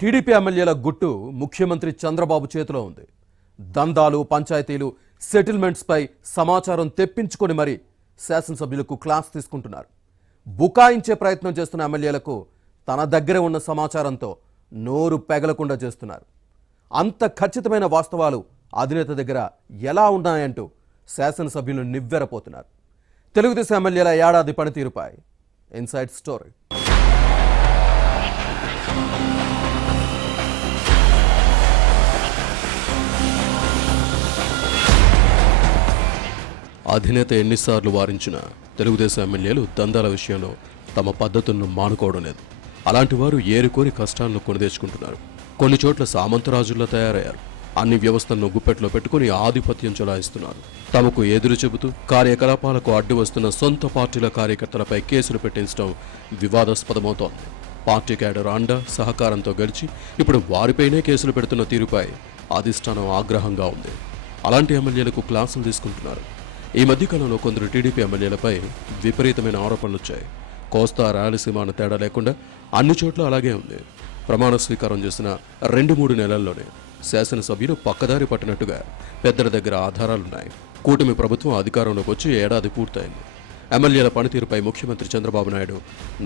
TDP ఎమ్మెల్యేల గుట్టు ముఖ్యమంత్రి చంద్రబాబు చేతిలో ఉంది. దందాలు, పంచాయతీలు, సెటిల్మెంట్స్పై సమాచారం తెప్పించుకొని మరి శాసనసభ్యులకు క్లాస్ తీసుకుంటున్నారు. బుకాయించే ప్రయత్నం చేస్తున్న ఎమ్మెల్యేలకు తన దగ్గర ఉన్న సమాచారంతో నోరు పెగలకుండా చేస్తున్నారు. అంత ఖచ్చితమైన వాస్తవాలు అధినేత దగ్గర ఎలా ఉన్నాయంటూ శాసనసభ్యులు నివ్వెరపోతున్నారు. తెలుగుదేశం ఎమ్మెల్యేల ఏడాది పనితీరుపై ఇన్సైడ్ స్టోరీ. అధినేత ఎన్నిసార్లు వారించిన తెలుగుదేశం ఎమ్మెల్యేలు దందాల విషయంలో తమ పద్ధతులను మానుకోవడం లేదు. అలాంటి వారు ఏరుకోరి కష్టాలను కొనితెచ్చుకుంటున్నారు. కొన్ని చోట్ల సామంతరాజుల్లా తయారయ్యారు. అన్ని వ్యవస్థలను గుప్పెట్లో పెట్టుకుని ఆధిపత్యం చెలాయిస్తున్నారు. తమకు ఎదురు చెబుతూ కార్యకలాపాలకు అడ్డు వస్తున్న సొంత పార్టీల కార్యకర్తలపై కేసులు పెట్టించడం వివాదాస్పదమవుతోంది. పార్టీ క్యాడర్ అండ సహకారంతో గెలిచి ఇప్పుడు వారిపైనే కేసులు పెడుతున్న తీరుపై అధిష్టానం ఆగ్రహంగా ఉంది. అలాంటి ఎమ్మెల్యేలకు క్లాసులు తీసుకుంటున్నారు. ఈ మధ్యకాలంలో కొందరు టీడీపీ ఎమ్మెల్యేలపై విపరీతమైన ఆరోపణలు వచ్చాయి. కోస్తా, రాయలసీమ అన్న తేడా లేకుండా అన్ని చోట్ల అలాగే ఉంది. ప్రమాణ స్వీకారం చేసిన 2-3 నెలల్లోనే శాసనసభ్యులు పక్కదారి పట్టినట్టుగా పెద్దల దగ్గర ఆధారాలున్నాయి. కూటమి ప్రభుత్వం అధికారంలోకి వచ్చి ఏడాది పూర్తయింది. ఎమ్మెల్యేల పనితీరుపై ముఖ్యమంత్రి చంద్రబాబు నాయుడు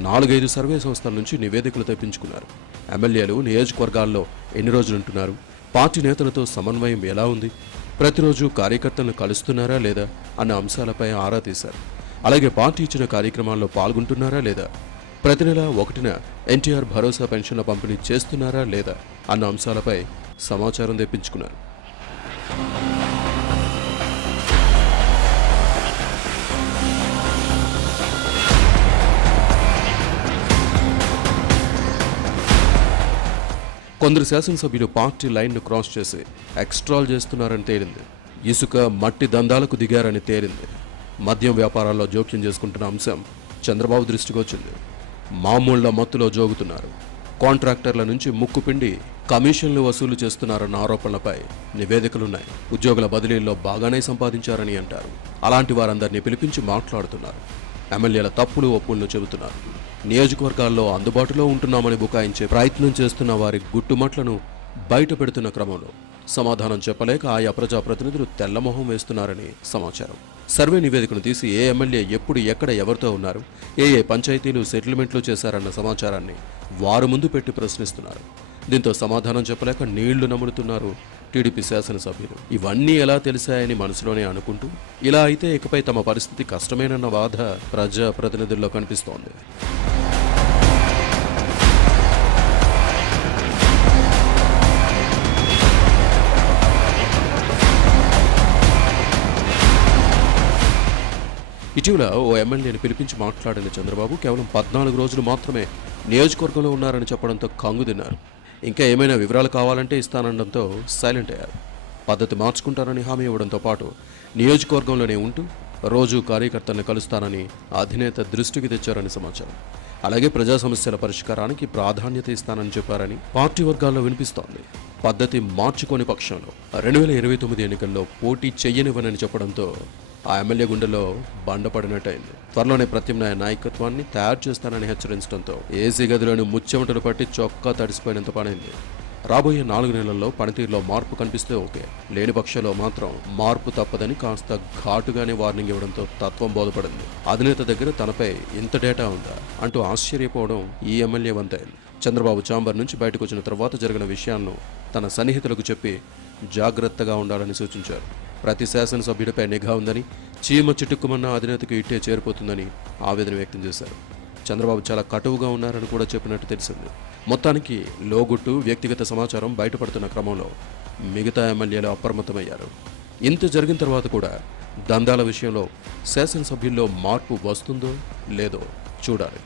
4-5 సర్వే సంస్థల నుంచి నివేదికలు తెప్పించుకున్నారు. ఎమ్మెల్యేలు నియోజకవర్గాల్లో ఎన్ని రోజులుంటున్నారు, పార్టీ నేతలతో సమన్వయం ఎలా ఉంది, ప్రతిరోజు కార్యకర్తలను కలుస్తున్నారా లేదా అన్న అంశాలపై ఆరా తీశారు. అలాగే పార్టీ ఇచ్చిన కార్యక్రమాల్లో పాల్గొంటున్నారా లేదా, ప్రతి నెల 1న ఎన్టీఆర్ భరోసా పెన్షన్ల పంపిణీ చేస్తున్నారా లేదా అన్న అంశాలపై సమాచారం తెప్పించుకున్నారు. కొందరు శాసనసభ్యులు పార్టీ లైన్ను క్రాస్ చేసి ఎక్స్ట్రాల్ చేస్తున్నారని తేలింది. ఇసుక, మట్టి దందాలకు దిగారని తేలింది. మద్యం వ్యాపారాల్లో జోక్యం చేసుకుంటున్న అంశం చంద్రబాబు దృష్టికి వచ్చింది. మామూళ్ల మత్తులో జోగుతున్నారు. కాంట్రాక్టర్ల నుంచి ముక్కుపిండి కమిషన్లు వసూలు చేస్తున్నారన్న ఆరోపణలపై నివేదికలున్నాయి. ఉద్యోగుల బదిలీల్లో బాగానే సంపాదించారని అంటారు. అలాంటి వారందరినీ పిలిపించి మాట్లాడుతున్నారు. ఎమ్మెల్యేల తప్పులు ఒప్పులను చెబుతున్నారు. నియోజకవర్గాల్లో అందుబాటులో ఉంటున్నామని బుకాయించే ప్రయత్నం చేస్తున్న వారి గుట్టుమట్లను బయట పెడుతున్న క్రమంలో సమాధానం చెప్పలేక ఆయా ప్రజాప్రతినిధులు తెల్లమొహం వేస్తున్నారని సమాచారం. సర్వే నివేదికను తీసి ఏ ఎమ్మెల్యే ఎప్పుడు ఎక్కడ ఎవరితో ఉన్నారు, ఏ పంచాయతీలు సెటిల్మెంట్లు చేశారన్న సమాచారాన్ని వారు ముందు పెట్టి ప్రశ్నిస్తున్నారు. దీంతో సమాధానం చెప్పలేక నీళ్లు నములుతున్నారు టీడీపీ శాసనసభ్యులు. ఇవన్నీ ఎలా తెలిసాయని మనసులోనే అనుకుంటూ ఇలా అయితే ఇకపై తమ పరిస్థితి కష్టమేనన్న బాధ ప్రజాప్రతినిధుల్లో కనిపిస్తోంది. ఇటీవల ఓ ఎమ్మెల్యేని పిలిపించి మాట్లాడిన చంద్రబాబు కేవలం 14 రోజులు మాత్రమే నియోజకవర్గంలో ఉన్నారని చెప్పడంతో కంగు తిన్నారు. ఇంకా ఏమైనా వివరాలు కావాలంటే ఇస్తానడంతో సైలెంట్ అయ్యారు. పద్ధతి మార్చుకుంటారని హామీ ఇవ్వడంతో పాటు నియోజకవర్గంలోనే ఉంటూ రోజు కార్యకర్తలను కలుస్తానని అధినేత దృష్టికి తెచ్చారని సమాచారం. అలాగే ప్రజా సమస్యల పరిష్కారానికి ప్రాధాన్యత ఇస్తానని చెప్పారని పార్టీ వర్గాల్లో వినిపిస్తోంది. పద్ధతి మార్చుకోని పక్షంలో 2029 ఎన్నికల్లో పోటీ చెయ్యనివ్వనని చెప్పడంతో ఆ ఎమ్మెల్యే గుండెలో బండపడినట్టయింది. త్వరలోనే ప్రత్యామ్నాయ నాయకత్వాన్ని తయారు చేస్తానని హెచ్చరించడంతో ఏసీ గదిలోని ముచ్చెమటలు పట్టి చొక్కా తడిసిపోయినంత పనైంది. రాబోయే 4 నెలల్లో పనితీరులో మార్పు కనిపిస్తే ఓకే, లేని పక్షంలో మాత్రం మార్పు తప్పదని కాస్త ఘాటుగానే వార్నింగ్ ఇవ్వడంతో తత్వం బోధపడింది. అధినేత దగ్గర తనపై ఇంత డేటా ఉందా అంటూ ఆశ్చర్యపోవడం ఈ ఎమ్మెల్యే వంతైంది. చంద్రబాబు ఛాంబర్ నుంచి బయటకు వచ్చిన తర్వాత జరిగిన విషయాలను తన సన్నిహితులకు చెప్పి జాగ్రత్తగా ఉండాలని సూచించారు. ప్రతి శాసనసభ్యుడిపై నిఘా ఉందని, చీమ చిటుక్కుమన్న అధినేతకు ఇట్టే చేరిపోతుందని ఆవేదన వ్యక్తం చేశారు. చంద్రబాబు చాలా కటువుగా ఉన్నారని కూడా చెప్పినట్టు తెలిసింది. మొత్తానికి లోగుట్టు, వ్యక్తిగత సమాచారం బయటపడుతున్న క్రమంలో మిగతా ఎమ్మెల్యేలు అప్రమత్తమయ్యారు. ఇంత జరిగిన తర్వాత కూడా దందాల విషయంలో శాసనసభ్యుల్లో మార్పు వస్తుందో లేదో చూడాలి.